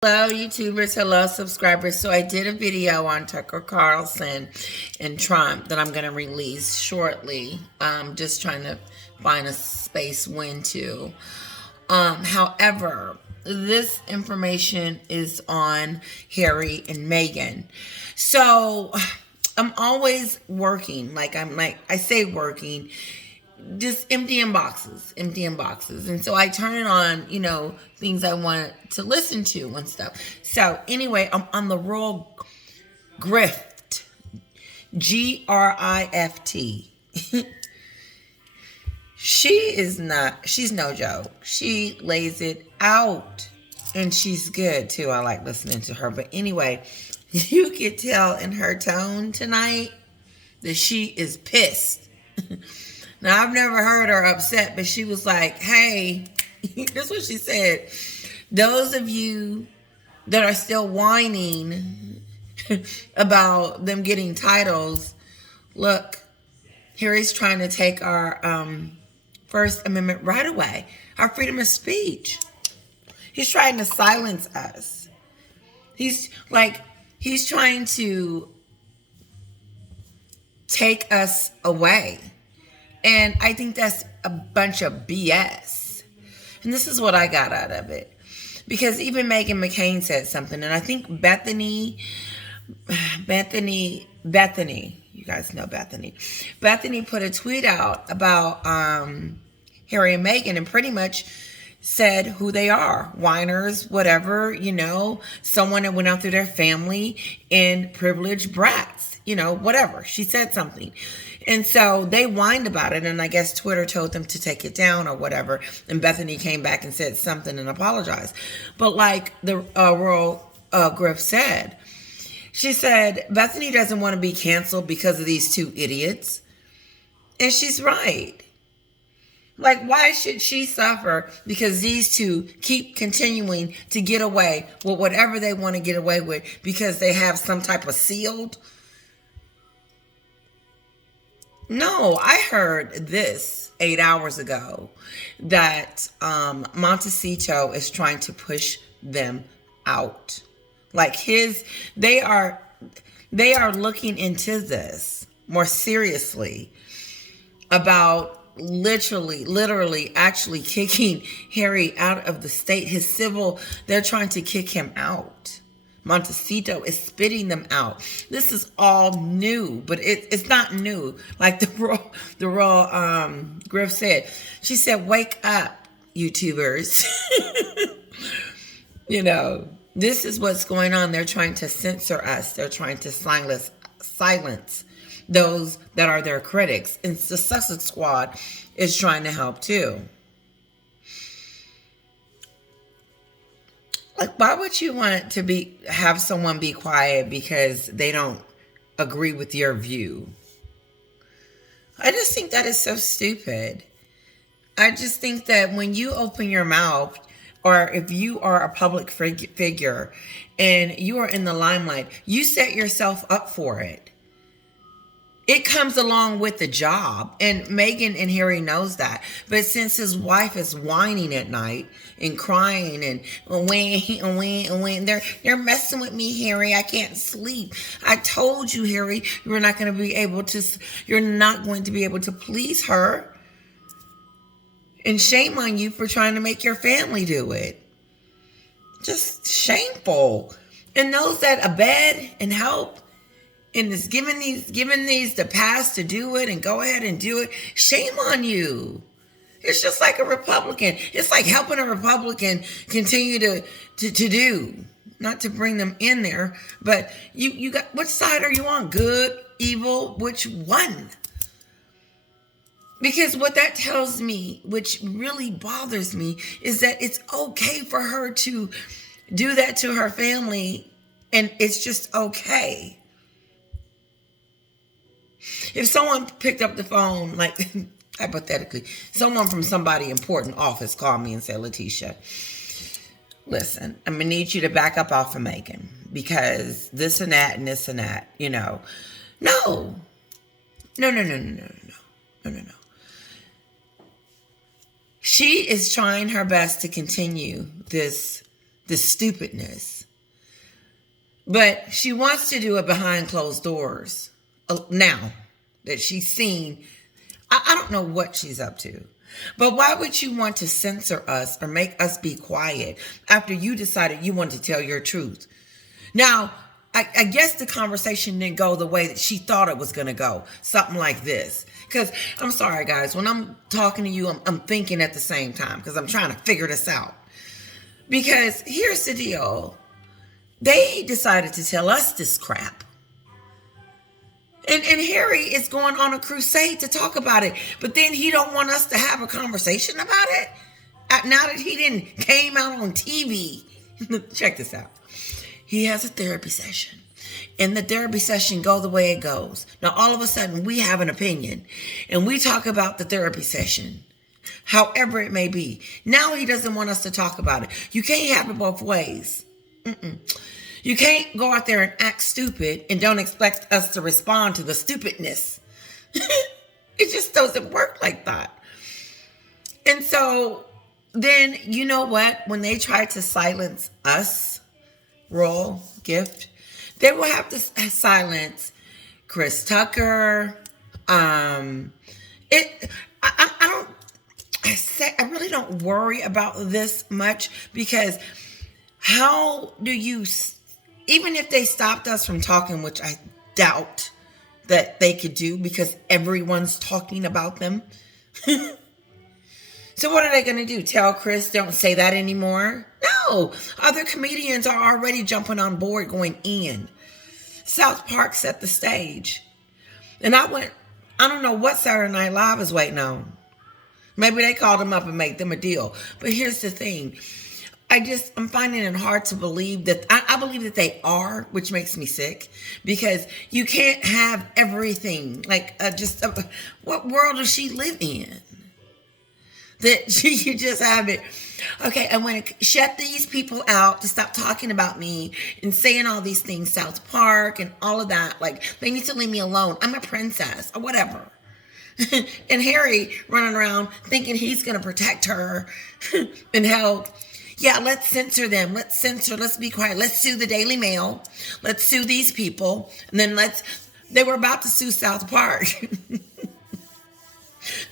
Hello, YouTubers. Hello, subscribers. So I did a video on Tucker Carlson and Trump that I'm going to release shortly. Just trying to find a space when to. However, this information is on Harry and Meghan. So I'm always working. I say working, just emptying boxes. And so I turn it on, things I want to listen to and stuff. So anyway, I'm on the Royal Grift, Grift. She's no joke. She lays it out, and she's good too. I like listening to her. But anyway, you could tell in her tone tonight that she is pissed. Now, I've never heard her upset, but she was like, hey, that's what she said. Those of you that are still whining about them getting titles, look, Harry's trying to take our First Amendment right away, our freedom of speech. He's trying to silence us. He's trying to take us away. And I think that's a bunch of BS. And this is what I got out of it. Because even Meghan McCain said something. And I think Bethany, you guys know Bethany. Bethany put a tweet out about Harry and Meghan and pretty much said who they are. Whiners, whatever, someone that went out through their family and privileged brats, whatever. She said something. And so they whined about it, and I guess Twitter told them to take it down or whatever. And Bethany came back and said something and apologized. But like the Royal Grift said, she said, Bethany doesn't want to be canceled because of these two idiots. And she's right. Like, why should she suffer because these two keep continuing to get away with whatever they want to get away with because they have some type of shield? No, I heard this 8 hours ago that Montecito is trying to push them out. They are looking into this more seriously about literally actually kicking Harry out of the state. They're trying to kick him out. Montecito is spitting them out. This is all new, but it's not new. Like the Royal Griff said. She said, wake up, YouTubers. This is what's going on. They're trying to censor us. They're trying to silence those that are their critics. And the Sussex Squad is trying to help too. Like, why would you want to have someone be quiet because they don't agree with your view? I just think that is so stupid. I just think that when you open your mouth, or if you are a public figure and you are in the limelight, you set yourself up for it. It comes along with the job, and Meghan and Harry knows that. But since his wife is whining at night and crying and they're messing with me, Harry. I can't sleep. I told you, Harry, you're not going to be able to please her. And shame on you for trying to make your family do it. Just shameful. And those that abet and help, and is giving these the pass to do it and go ahead and do it, shame on you. It's just like a Republican. It's like helping a Republican continue to do. Not to bring them in there, but you got, which side are you on? Good, evil, which one? Because what that tells me, which really bothers me, is that it's okay for her to do that to her family, and it's just okay. If someone picked up the phone, like hypothetically, someone from somebody important office called me and said, Letitia, listen, I'm going to need you to back up off of Meghan because this and that and this and that, No. She is trying her best to continue this the stupidness. But she wants to do it behind closed doors now that she's seen. I don't know what she's up to. But why would you want to censor us or make us be quiet after you decided you wanted to tell your truth? Now, I guess the conversation didn't go the way that she thought it was going to go. Something like this. Because I'm sorry, guys. When I'm talking to you, I'm thinking at the same time because I'm trying to figure this out. Because here's the deal. They decided to tell us this crap. And Harry is going on a crusade to talk about it. But then he don't want us to have a conversation about it. Now that he didn't came out on TV. Check this out. He has a therapy session. And the therapy session go the way it goes. Now, all of a sudden, we have an opinion. And we talk about the therapy session. However it may be. Now he doesn't want us to talk about it. You can't have it both ways. You can't go out there and act stupid and don't expect us to respond to the stupidness. It just doesn't work like that. And so then, you know what? When they tried to silence us, Royal Grift, they will have to silence Chris Tucker. I really don't worry about this much because how do you, even if they stopped us from talking, which I doubt that they could do because everyone's talking about them. So what are they going to do? Tell Chris, don't say that anymore? No. Other comedians are already jumping on board going in. South Park set the stage. And I don't know what Saturday Night Live is waiting on. Maybe they called them up and made them a deal. But here's the thing. I'm finding it hard to believe that, I believe that they are, which makes me sick. Because you can't have everything. What world does she live in? That you just have it. Okay, I want to shut these people out to stop talking about me and saying all these things, South Park and all of that. Like, they need to leave me alone. I'm a princess or whatever. And Harry running around thinking he's going to protect her and help. Yeah, let's censor them. Let's be quiet. Let's sue the Daily Mail. Let's sue these people. And then they were about to sue South Park.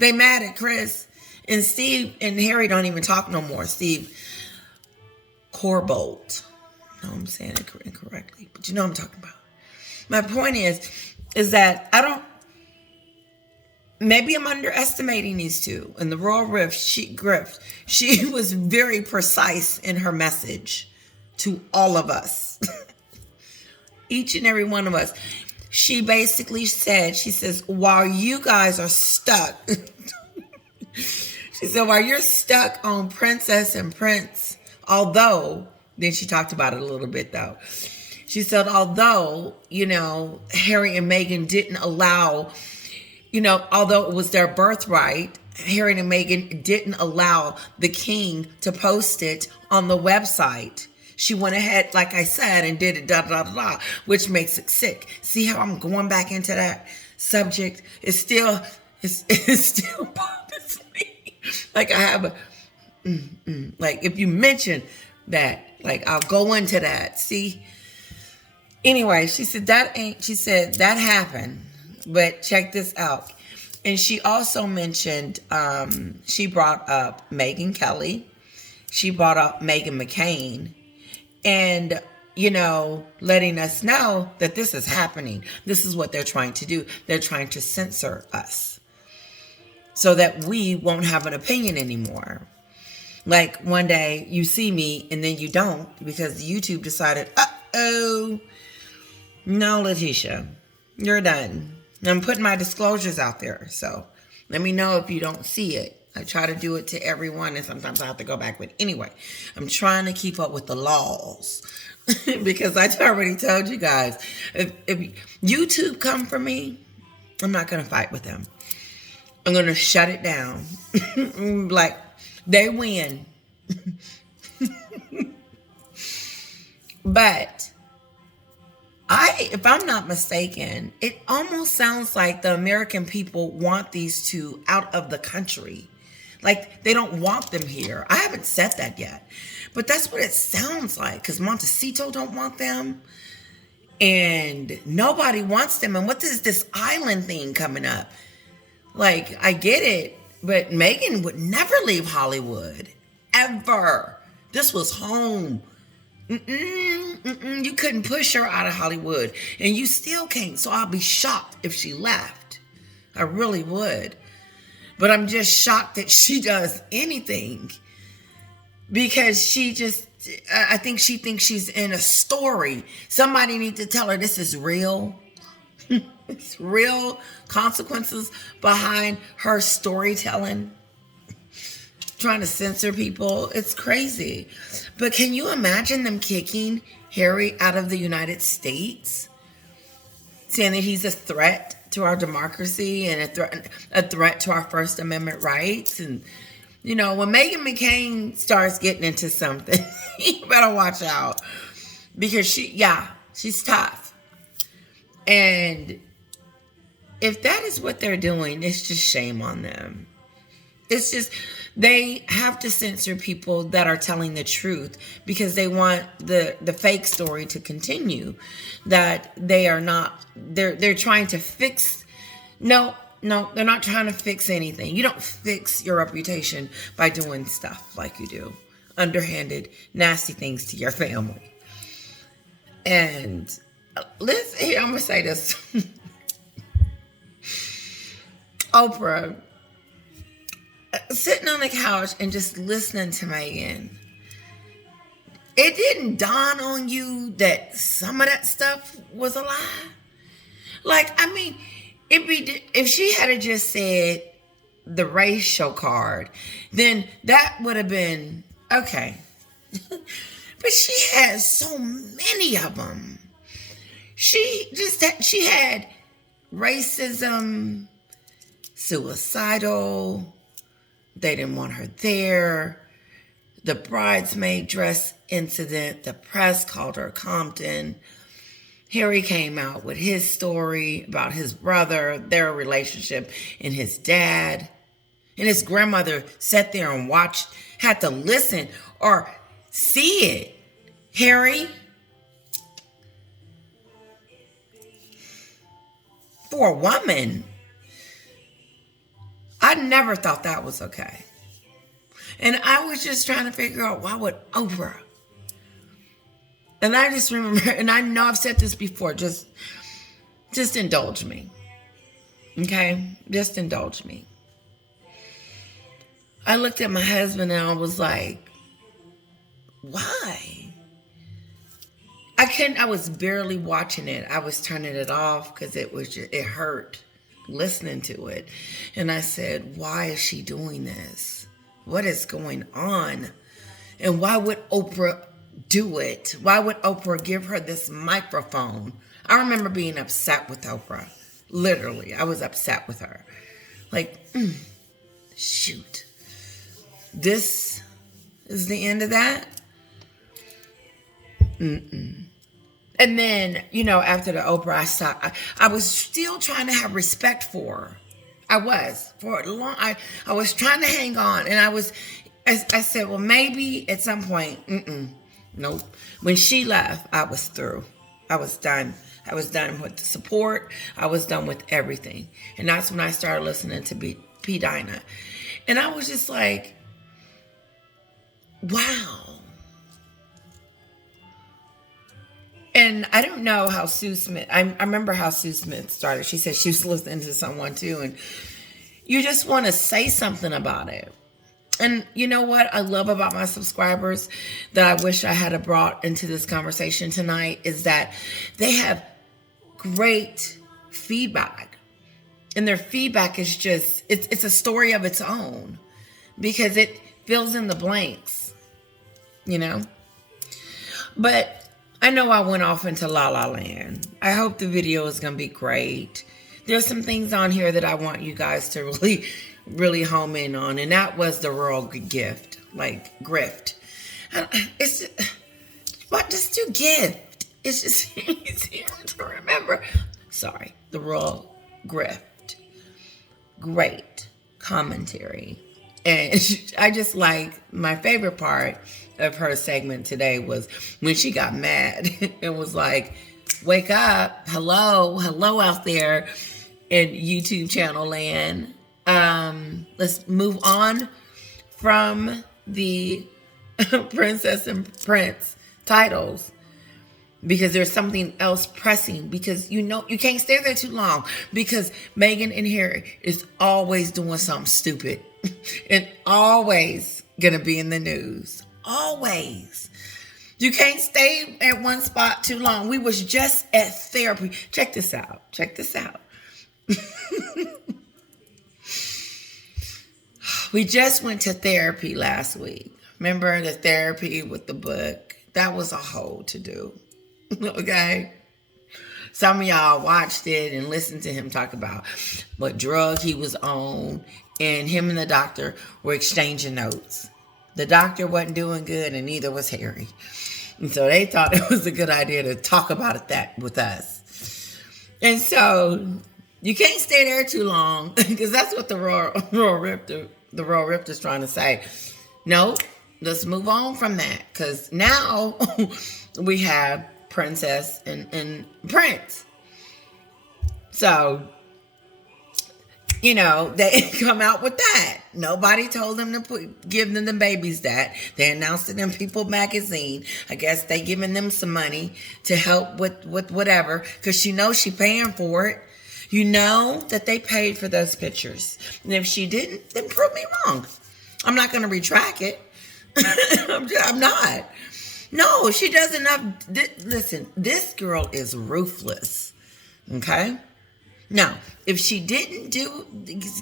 They mad at Chris. And Steve and Harry don't even talk no more. Steve Corbolt. No, I'm saying it incorrectly. But you know what I'm talking about. My point is that maybe I'm underestimating these two. And the Royal Grift, she was very precise in her message to all of us. Each and every one of us. She basically says, while you guys are stuck... She said, while you're stuck on Princess and Prince, although, then she talked about it a little bit though. She said, although, Harry and Meghan didn't allow, although it was their birthright, Harry and Meghan didn't allow the king to post it on the website. She went ahead, like I said, and did it, which makes it sick. See how I'm going back into that subject? It still bothers me. Like I have like if you mention that, like I'll go into that. See? Anyway, she said that happened. But check this out. And she also mentioned, she brought up Megyn Kelly. She brought up Meghan McCain. And, letting us know that this is happening. This is what they're trying to do. They're trying to censor us. So that we won't have an opinion anymore. Like one day you see me and then you don't because YouTube decided, no, Letitia, you're done. I'm putting my disclosures out there. So let me know if you don't see it. I try to do it to everyone and sometimes I have to go back. But anyway, I'm trying to keep up with the laws because I already told you guys, if YouTube come for me, I'm not going to fight with them. I'm going to shut it down. Like, they win. But, if I'm not mistaken, it almost sounds like the American people want these two out of the country. Like, they don't want them here. I haven't said that yet. But that's what it sounds like. Because Montecito don't want them. And nobody wants them. And what is this island thing coming up? Like, I get it. But Meghan would never leave Hollywood. Ever. This was home. You couldn't push her out of Hollywood. And you still can't. So I'll be shocked if she left. I really would. But I'm just shocked that she does anything. Because I think she thinks she's in a story. Somebody needs to tell her this is real. It's real consequences behind her storytelling. Trying to censor people. It's crazy. But can you imagine them kicking Harry out of the United States? Saying that he's a threat to our democracy and a threat to our First Amendment rights. And, when Meghan McCain starts getting into something, you better watch out. Because she's tough. And if that is what they're doing, it's just shame on them. It's just, they have to censor people that are telling the truth because they want the fake story to continue. That they are not, they're trying to fix, no, they're not trying to fix anything. You don't fix your reputation by doing stuff like you do. Underhanded, nasty things to your family. And listen, I'm going to say this. Oprah, sitting on the couch and just listening to Meghan, it didn't dawn on you that some of that stuff was a lie? Like, I mean, if she had just said the racial card, then that would have been okay. But she has so many of them. She had racism, suicidal, they didn't want her there, the bridesmaid dress incident, the press called her Compton. Harry came out with his story about his brother, their relationship, and his dad. And his grandmother sat there and watched, had to listen or see it. Harry, for a woman, I never thought that was okay. And I was just trying to figure out, why would Oprah? And I just remember, and I know I've said this before, just indulge me. Okay? Just indulge me. I looked at my husband and I was like, why? I was barely watching it. I was turning it off because it hurt listening to it. And I said, why is she doing this? What is going on? And why would Oprah do it? Why would Oprah give her this microphone? I remember being upset with Oprah. Literally, I was upset with her. Like, shoot. This is the end of that? And then, after the Oprah, I was still trying to have respect for her. I was. For a long, I was trying to hang on. And I said, well, maybe at some point, nope. When she left, I was through. I was done. I was done with the support. I was done with everything. And that's when I started listening to P. Dinah. And I was just like, wow. And I don't know how Sue Smith, I remember how Sue Smith started. She said she was listening to someone too. And you just want to say something about it. And you know what I love about my subscribers that I wish I had brought into this conversation tonight is that they have great feedback. And their feedback is just, it's a story of its own because it fills in the blanks, But I know I went off into La La Land. I hope the video is going to be great. There's some things on here that I want you guys to really, really home in on. And that was the Royal Gift, grift. Just do gift. It's just easier to remember. Sorry, the Royal Grift. Great commentary. And I just like, my favorite part of her segment today was when she got mad. It was like, wake up, hello out there in YouTube channel land. Let's move on from the princess and prince titles, because there's something else pressing, because you can't stay there too long, because Meghan and Harry is always doing something stupid and always gonna be in the news. Always. You can't stay at one spot too long. We was just at therapy. Check this out. We just went to therapy last week. Remember the therapy with the book? That was a whole to do. Okay? Some of y'all watched it and listened to him talk about what drug he was on, and him and the doctor were exchanging notes. The doctor wasn't doing good, and neither was Harry. And so they thought it was a good idea to talk about that with us. And so you can't stay there too long, because that's what the Royal Grift is trying to say. No, let's move on from that, because now we have princess and prince. So, they come out with that. Nobody told them to give them the babies that. They announced it in People magazine. I guess they giving them some money to help with whatever, because she knows she paying for it. You know that they paid for those pictures. And if she didn't, then prove me wrong. I'm not going to retract it. I'm not. No, she doesn't have... Listen, this girl is ruthless. Okay? Now, if she didn't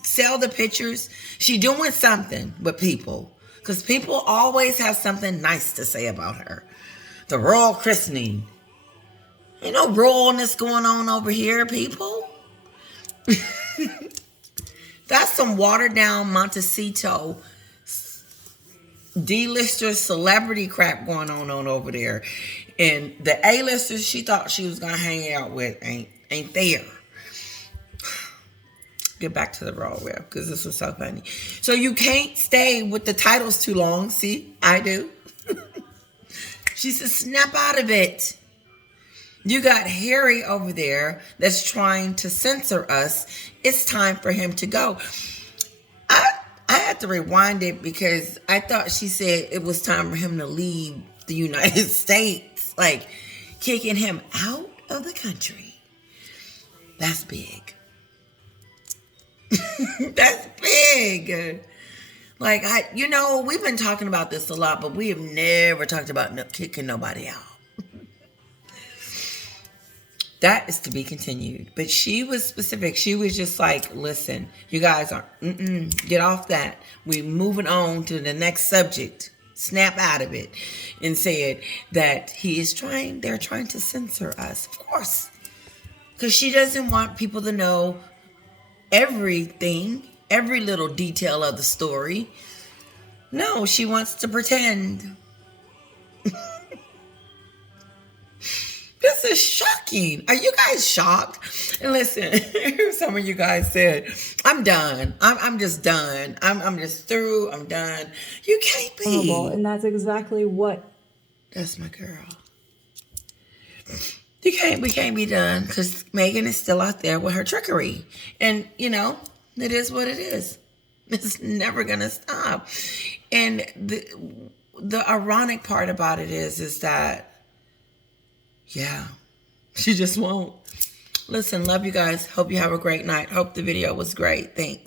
sell the pictures, she doing something with people. Because people always have something nice to say about her. The royal christening. Ain't no royalness going on over here, people. That's some watered down Montecito D-lister celebrity crap going on over there. And the A-listers she thought she was gonna hang out with ain't there. Get back to the Royal Grift, because this was so funny. So you can't stay with the titles too long. See, I do. She said, snap out of it. You got Harry over there that's trying to censor us. It's time for him to go. I had to rewind it, because I thought she said it was time for him to leave the United States. Like, kicking him out of the country. That's big. That's big. Like, we've been talking about this a lot, but we have never talked about kicking nobody out. That is to be continued. But she was specific. She was just like, listen, you guys are, get off that. We're moving on to the next subject. Snap out of it. And said that they're trying to censor us. Of course. Because she doesn't want people to know everything, every little detail of the story. No, she wants to pretend. This is shocking. Are you guys shocked? And listen, some of you guys said, I'm done. I'm just done. I'm just through. I'm done. You can't be. And that's exactly what. That's my girl. We can't be done, because Meghan is still out there with her trickery. And, it is what it is. It's never going to stop. And the ironic part about it is that, yeah, she just won't. Listen, love you guys. Hope you have a great night. Hope the video was great. Thanks.